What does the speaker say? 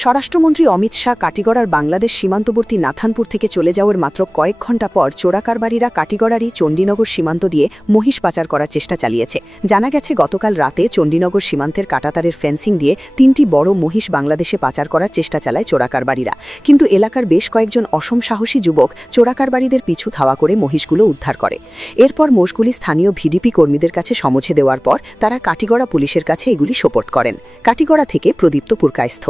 স্বরাষ্ট্রমন্ত্রী অমিত শাহ কাটিগড়ার বাংলাদেশ সীমান্তবর্তী নাথানপুর থেকে চলে যাওয়ার মাত্র কয়েক ঘণ্টা পর চোরাকারবারিরা কাটিগড়ারই চণ্ডীনগর সীমান্ত দিয়ে মহিষ পাচার করার চেষ্টা চালিয়েছে। জানা গেছে গতকাল রাতে চণ্ডীনগর সীমান্তের কাঁটাতারের ফেন্সিং দিয়ে 3টি বড় মহিষ বাংলাদেশে পাচার করার চেষ্টা চালায় চোরাকারবারিরা, কিন্তু এলাকার বেশ কয়েকজন অসম সাহসী যুবক চোরাকারবারিদের পিছু ধাওয়া করে মহিষগুলো উদ্ধার করে। এরপর মোষগুলি স্থানীয় ভিডিপি কর্মীদের কাছে সমঝে দেওয়ার পর তারা কাটিগড়া পুলিশের কাছে এগুলি সোপর্দ করেন। কাটিগড়া থেকে প্রদীপ্ত পুরকায়স্থ।